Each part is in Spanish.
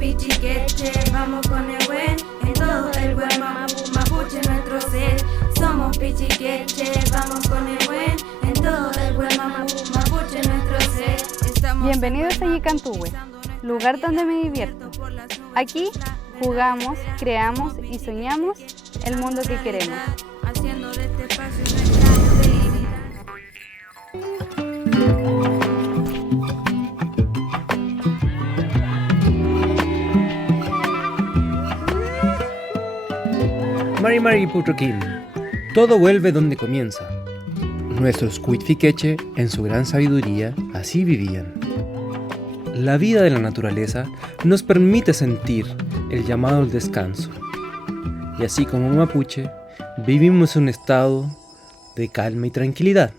pichiqueche, vamos con el buen, en todo el buen mapuche nuestro ser. Somos pichiqueche, vamos con el buen, en todo el buen mapuche nuestro ser. Bienvenidos a Yicantuhue, lugar donde me divierto. Aquí jugamos, creamos y soñamos el mundo que queremos. Haciendo de este espacio nuestra felicidad. Mari Putroquín, todo vuelve donde comienza. Nuestros Cuitfiqueche, en su gran sabiduría, así vivían. La vida de la naturaleza nos permite sentir el llamado al descanso. Y así como mapuche, vivimos en un estado de calma y tranquilidad.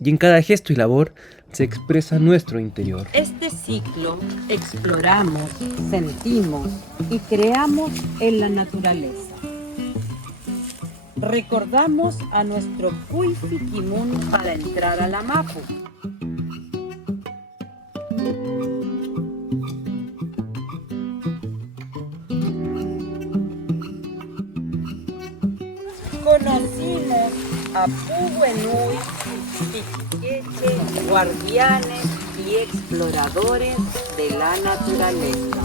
Y en cada gesto y labor se expresa nuestro interior. Este ciclo exploramos, sentimos y creamos en la naturaleza. Recordamos a nuestro Cuifiquimun para entrar a la Mapu. Conocimos a Puguenui, pichiqueche, guardianes y exploradores de la naturaleza.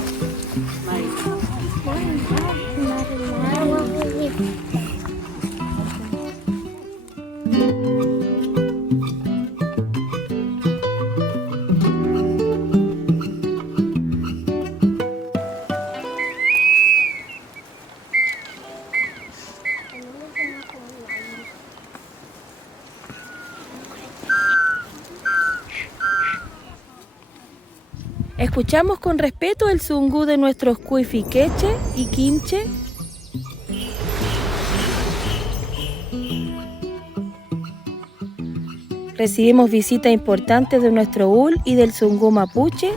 Escuchamos con respeto el zungú de nuestros cuifiqueche y quinche. Recibimos visitas importantes de nuestro ul y del zungú mapuche.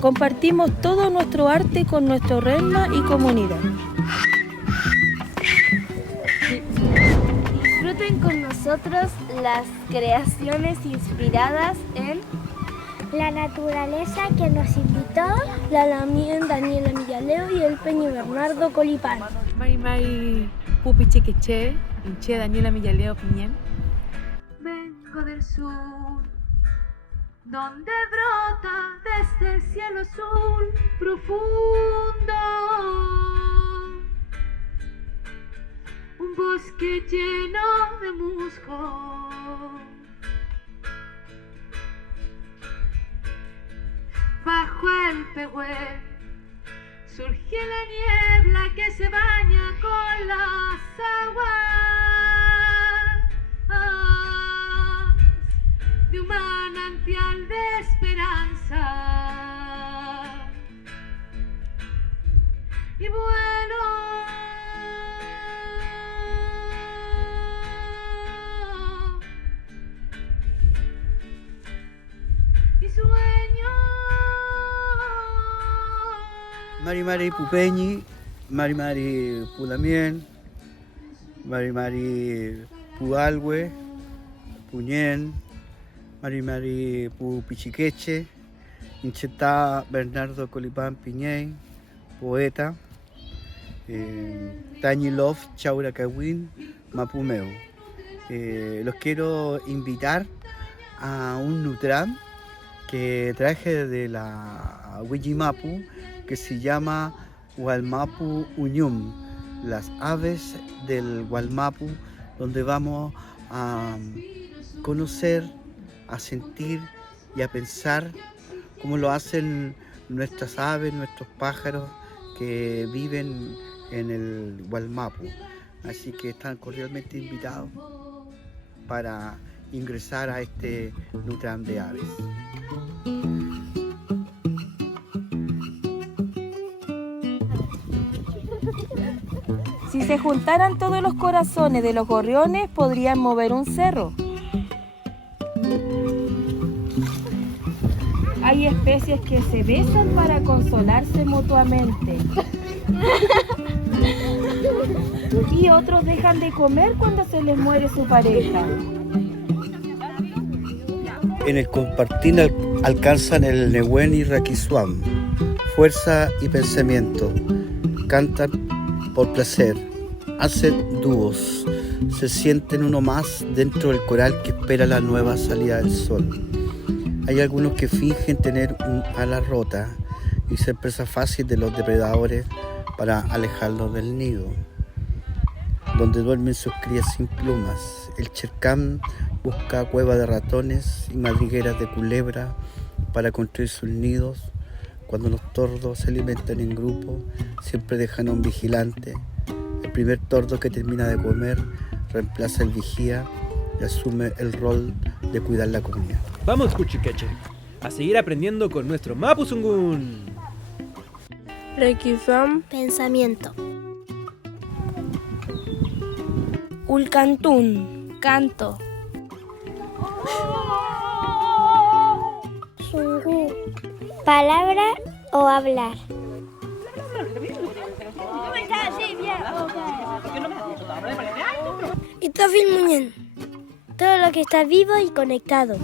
Compartimos todo nuestro arte con nuestro reina y comunidad. Disfruten con nosotros las creaciones inspiradas en la naturaleza que nos invitó la Lamien Daniela Millaleo y el Peñi Bernardo Colipán. Mari Pupi Chequeche, Inche Daniela Millaleo Piñén. Vengo del sur, donde brota desde el cielo azul profundo un bosque lleno de musgo. Bajo el pehue surge la niebla que se baña con las aguas de un manantial de esperanza. Y bueno, y sueño. Mari Pupeñi, Mari Pulamien, Mari Pualhue, Puñén, Mari Pupichiqueche, Inchetá Bernardo Colipán Piñén, poeta, Tañilov Chauracawin, Mapumeu. Los quiero invitar a un nutram que traje de la Huillimapu, que se llama Hualmapu Uñum, las aves del Hualmapu, donde vamos a conocer, a sentir y a pensar cómo lo hacen nuestras aves, nuestros pájaros que viven en el Hualmapu. Así que están cordialmente invitados para ingresar a este nutram de aves. Si se juntaran todos los corazones de los gorriones, podrían mover un cerro. Hay especies que se besan para consolarse mutuamente. Y otros dejan de comer cuando se les muere su pareja. En el compartir alcanzan el Nehuen y Raquisuam, fuerza y pensamiento. Cantan por placer, hacen dúos, se sienten uno más dentro del coral que espera la nueva salida del sol. Hay algunos que fingen tener un ala rota y ser presa fácil de los depredadores para alejarlos del nido, donde duermen sus crías sin plumas. El chercán busca cuevas de ratones y madrigueras de culebra para construir sus nidos. Cuando los tordos se alimentan en grupo, siempre dejan a un vigilante. El primer tordo que termina de comer reemplaza al vigía y asume el rol de cuidar la comida. Vamos, Cuchiqueche, a seguir aprendiendo con nuestro Mapu Sungun. Requisam, Pensamiento. Ulcantún, canto. Sungu. Palabra o hablar. Itofil Muñen. Todo lo que está vivo y conectado.